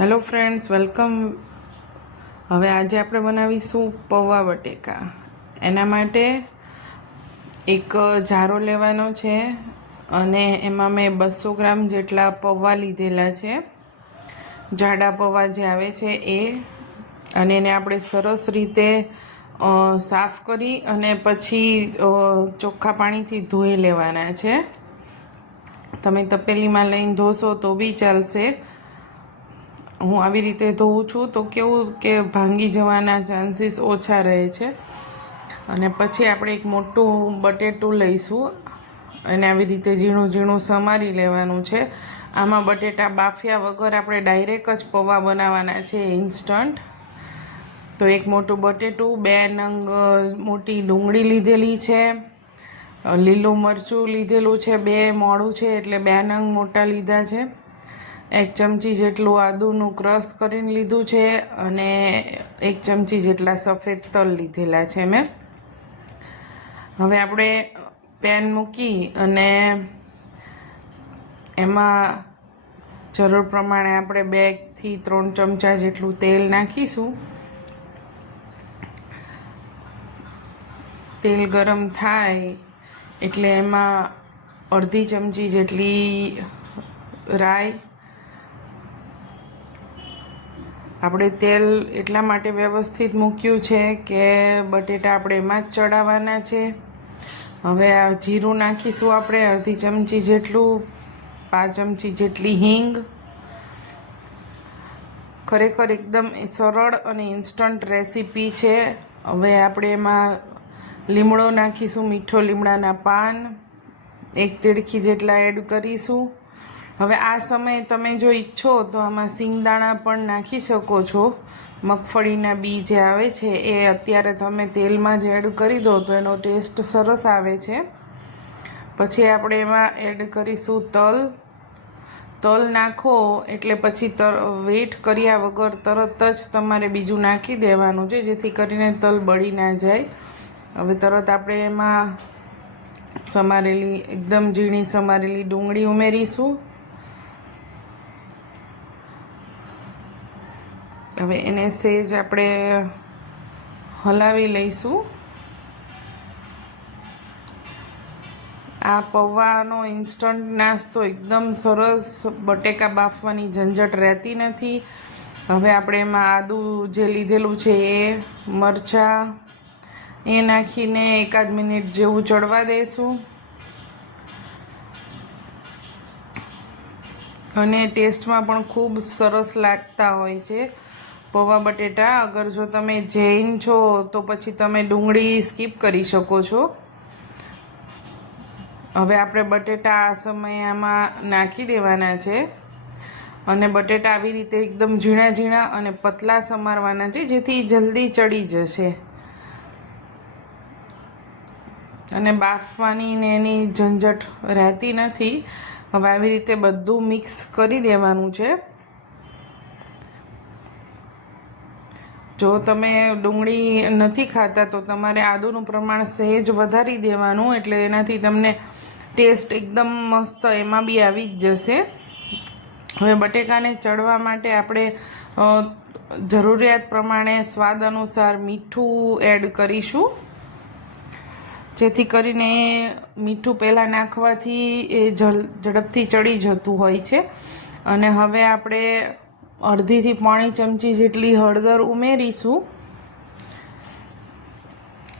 Hello friends welcome હવે આજે આપણે બનાવીશું પૌવા બટેકા. એના માટે એક જારો લેવાનો છે અને એમાં મેં બસો ગ્રામ જેટલા પૌવા લીધેલા છે. જાડા પૌવા જે આવે છે એ અને એને આપણે સરસ રીતે સાફ કરી અને પછી ચોખ્ખા પાણીથી ધોઈ લેવાના છે. તમે તપેલીમાં લઈને ધોશો તો બી ચાલશે. હું આવી રીતે ધોઉં છું તો કેવું કે ભાંગી જવાના ચાન્સીસ ઓછા રહે છે. અને પછી આપણે એક મોટું બટેટું લઈશું. અને આવી રીતે ઝીણું ઝીણું સમારી લેવાનું છે. આમાં બટેટા બાફ્યા વગર આપણે ડાયરેક્ટ જ પૌવા બનાવવાના છે ઇન્સ્ટન્ટ તો એક મોટું બટેટું, બે નંગ મોટી ડુંગળી લીધેલી છે. લીલું મરચું લીધેલું છે, બે મોડું છે એટલે બે નંગ મોટા લીધા છે. એક ચમચી જેટલું આદુનું ક્રશ કરીને લીધું છે અને એક ચમચી જેટલા સફેદ તલ લીધેલા છે મેં. હવે આપણે પેન મૂકી અને એમાં જરૂર પ્રમાણે આપણે બેથી ત્રણ ચમચા જેટલું તેલ નાખીશું. તેલ ગરમ થાય એટલે એમાં અડધી ચમચી જેટલી રાઈ આપણે તેલ એટલા માટે વ્યવસ્થિત મૂક્યું છે કે બટેટા આપણે એમાં જ ચડાવવાના છે. હવે આ જીરું નાખીશું આપણે અડધી ચમચી જેટલું, પાંચ ચમચી જેટલી હિંગ. ખરેખર એકદમ સરળ અને ઇન્સ્ટન્ટ રેસીપી છે. હવે આપણે એમાં લીમડો નાખીશું, મીઠો લીમડાના પાન. એક તીડકી જેટલા એડ કરીશું. હવે આ સમયે તમે જો ઈચ્છો તો આમાં સિંગદાણા પણ નાખી શકો છો. મગફળીના બી જે આવે છે, એ અત્યારે તમે તેલમાં જ એડ કરી દો તો એનો ટેસ્ટ સરસ આવે છે. પછી આપણે એમાં એડ કરીશું તલ. તલ નાખો એટલે પછી તર, વેટ કર્યા વગર તરત જ તમારે બીજું નાખી દેવાનું છે, જેથી કરીને તલ બળી ના જાય. હવે તરત આપણે એમાં સમારેલી, એકદમ ઝીણી સમારેલી ડુંગળી ઉમેરીશું. હવે એને સેજ આપણે હલાવી લઈશું. આ પૌવાનો ઇન્સ્ટન્ટ નાસ્તો એકદમ સરસ બટેકા બાફવાની ઝંઝટ રહેતી નથી. હવે આપણે એમાં આદું જે લીધેલું છે એ મરચાં એ નાખીને એકાદ મિનિટ જેવું ચડવા દઈશું અને ટેસ્ટમાં પણ ખૂબ સરસ લાગતા હોય છે. પૌવા બટેટા, અગર જો તમે જૈન છો, તો પછી તમે ડુંગળી સ્કીપ કરી શકો છો. હવે આપણે બટેટા આ સમયે આમાં નાખી દેવાના છે. અને બટેટા આવી રીતે એકદમ ઝીણા ઝીણા અને પતલા સમારવાના છે, જેથી જલ્દી ચડી જશે. અને બાફવાની ને એની ઝંઝટ રહેતી નથી. હવે આવી રીતે બધું મિક્સ કરી દેવાનું છે. જો તમે ડુંગળી નથી ખાતા તો તમારે આદુનું પ્રમાણ સહેજ વધારી દેવાનું એટલે એનાથી તમને ટેસ્ટ એકદમ મસ્ત એમાં બી આવી જ જશે. હવે બટેકાને ચડવા માટે આપણે જરૂરિયાત પ્રમાણે સ્વાદ અનુસાર મીઠું એડ કરીશું. જેથી કરીને મીઠું પહેલાં નાખવાથી એ ઝડપથી ચડી જતું હોય છે. અને હવે આપણે અડધીથી પોણી ચમચી જેટલી હળદર ઉમેરીશું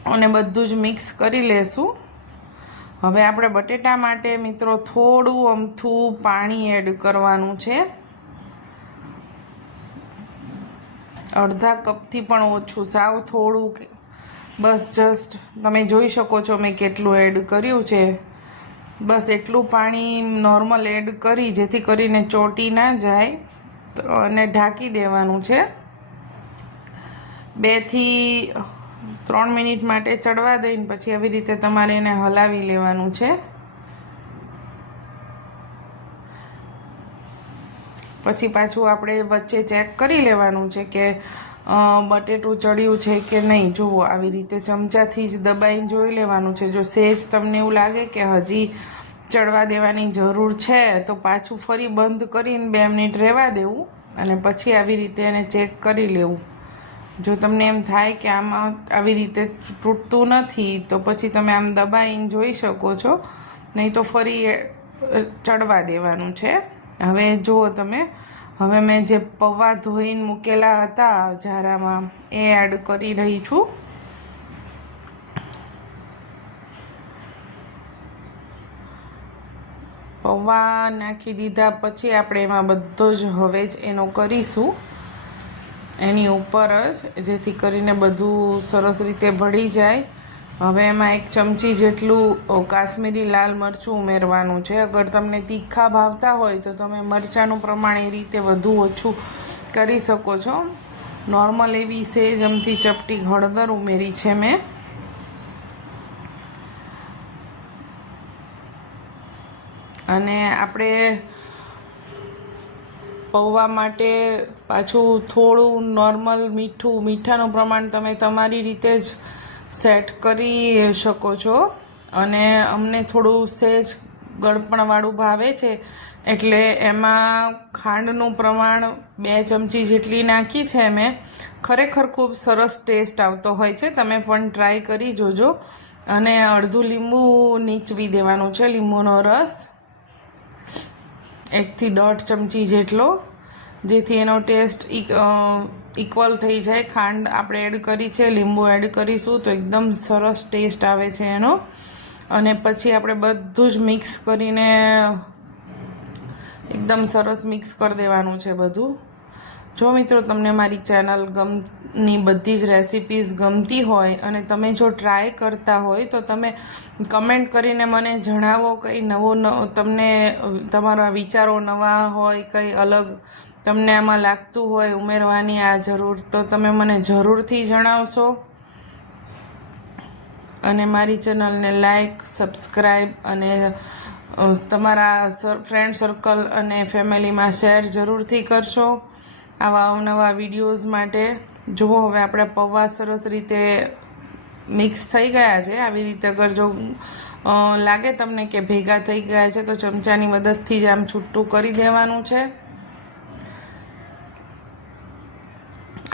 અને બધું જ મિક્સ કરી લેશું. હવે આપણે બટેટા માટે મિત્રો થોડું અમથું પાણી એડ કરવાનું છે. અડધા કપથી પણ ઓછું, સાવ થોડું બસ જસ્ટ તમે જોઈ શકો છો મેં કેટલું એડ કર્યું છે. બસ એટલું પાણી નોર્મલ એડ કરી જેથી કરીને ચોટી ના જાય. અને ઢાંકી દેવાનું છે. બેથી ત્રણ મિનિટ માટે ચડવા દઈને પછી આવી રીતે તમારે એને હલાવી લેવાનું છે. પછી પાછું આપણે વચ્ચે ચેક કરી લેવાનું છે કે બટેટું ચડ્યું છે કે નહીં. જુઓ, આવી રીતે ચમચાથી જ દબાઈને જોઈ લેવાનું છે. જો સેજ તમને એવું લાગે કે હજી ચડવા દેવાની જરૂર છે, તો પાછું ફરી બંધ કરીને બે મિનિટ રહેવા દેવું અને પછી આવી રીતે એને ચેક કરી લેવું. જો તમને એમ થાય કે આમાં આવી રીતે તૂટતું નથી, તો પછી તમે આમ દબાઈને જોઈ શકો છો. નહીં તો ફરી ચડવા દેવાનું છે. હવે જુઓ તમે, હવે મેં જે પૌવા ધોઈને મૂકેલા હતા જારામાં એ એડ કરી રહી છું. પૌવા નાખી દીધા પછી આપણે એમાં બધો જ હવે જ એનો કરીશું. એની ઉપર જ, જેથી કરીને બધું સરસ રીતે ભળી જાય. હવે એમાં એક ચમચી જેટલું કાશ્મીરી લાલ મરચું ઉમેરવાનું છે. અગર તમને તીખા ભાવતા હોય તો તમે મરચાંનું પ્રમાણ એ રીતે વધુ ઓછું કરી શકો છો. નોર્મલ એવી સેજ અમથી ચપટી હળદર ઉમેરી છે મેં. અને આપણે પૌવા માટે પાછું થોડું નોર્મલ મીઠું, મીઠાનું પ્રમાણ તમે તમારી રીતે જ સેટ કરી શકો છો. અને અમને થોડું સેજ ગળપણવાળું ભાવે છે, એટલે એમાં ખાંડનું પ્રમાણ બે ચમચી જેટલી નાખી છે મેં ખરેખર ખૂબ સરસ ટેસ્ટ આવતો હોય છે, તમે પણ ટ્રાય કરી જોજો. અને અડધું લીંબુ નીચવી દેવાનું છે, લીંબુનો રસ. એકથી દોઢ ચમચી જેટલો, જેથી એનો ટેસ્ટ ઇક્વલ થઈ જાય. ખાંડ આપણે એડ કરી છે, લીંબુ એડ કરીશું તો એકદમ સરસ ટેસ્ટ આવે છે એનો. અને પછી આપણે બધું જ મિક્સ કરીને, એકદમ સરસ મિક્સ કરી દેવાનું છે બધું. જો મિત્રો તમને મારી ચેનલ ગમની બધી જ રેસિપીઝ ગમતી હોય અને તમે જો ટ્રાય કરતા હોય તો તમે કમેન્ટ કરીને મને જણાવો કંઈ નવો તમને, તમારા વિચારો નવા હોય, કંઈ અલગ તમને આમાં લાગતું હોય ઉમેરવાની આ જરૂર, તો તમે મને જરૂરથી જણાવશો. અને મારી ચેનલને લાઈક સબસ્ક્રાઈબ અને તમારા ફ્રેન્ડ સર્કલ અને ફેમિલીમાં શેર જરૂરથી કરશો. આવા અવનવા વિડીયોઝ માટે જુઓ હવે આપણા પૌવા સરસ રીતે મિક્સ થઈ ગયા છે, આવી રીતે અગર જો લાગે તમને કે ભેગા થઈ ગયા છે, તો ચમચાની મદદથી જ આમ છૂટું કરી દેવાનું છે.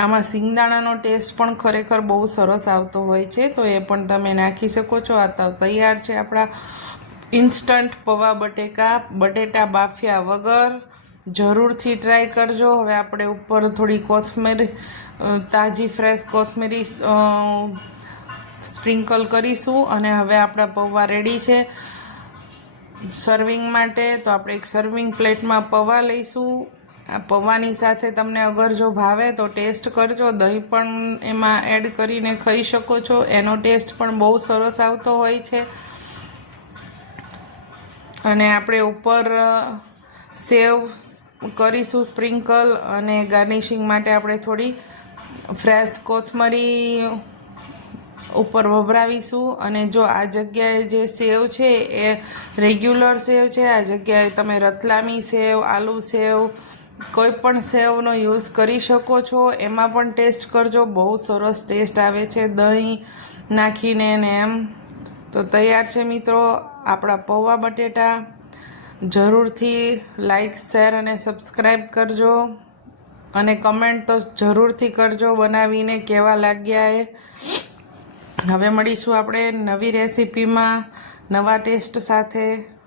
આમાં સિંગદાણાનો ટેસ્ટ પણ ખરેખર બહુ સરસ આવતો હોય છે, તો એ પણ તમે નાખી શકો છો. આ તૈયાર છે આપણા ઇન્સ્ટન્ટ પૌવા બટેકા, બટેટા બાફ્યા વગર. જરૂરથી ટ્રાય કરજો. હવે આપણે ઉપર થોડી કોથમીર તાજી ફ્રેશ કોથમીરી સ્પ્રિંકલ કરીશું અને હવે આપણા પૌવા રેડી છે. સર્વિંગ માટે તો આપણે એક સર્વિંગ પ્લેટમાં પૌવા લઈશું. આ પૌવાની સાથે તમને અગર જો ભાવે તો ટેસ્ટ કરજો. દહીં પણ એમાં એડ કરીને ખાઈ શકો છો. એનો ટેસ્ટ પણ બહુ સરસ આવતો હોય છે. અને આપણે ઉપર સેવ કરીશું સ્પ્રિંકલ અને ગાર્નિશિંગ માટે આપણે થોડી ફ્રેશ કોથમરી ઉપર વભરાવીશું અને જો આ જગ્યાએ જે સેવ છે એ રેગ્યુલર સેવ છે, આ જગ્યાએ તમે રતલામી સેવ, આલુ સેવ, કોઈ પણ સેવનો યુઝ કરી શકો છો. એમાં પણ ટેસ્ટ કરજો, બહુ સરસ ટેસ્ટ આવે છે. દહીં નાખીને ને એમ. તો તૈયાર છે મિત્રો આપણા પૌવા બટેટા. જરૂરથી લાઈક શેર અને સબસ્ક્રાઈબ કરજો. અને કમેન્ટ તો જરૂરથી કરજો બનાવીને કેવા લાગ્યા એ. હવે મળીશું આપણે નવી રેસિપીમાં નવા ટેસ્ટ સાથે.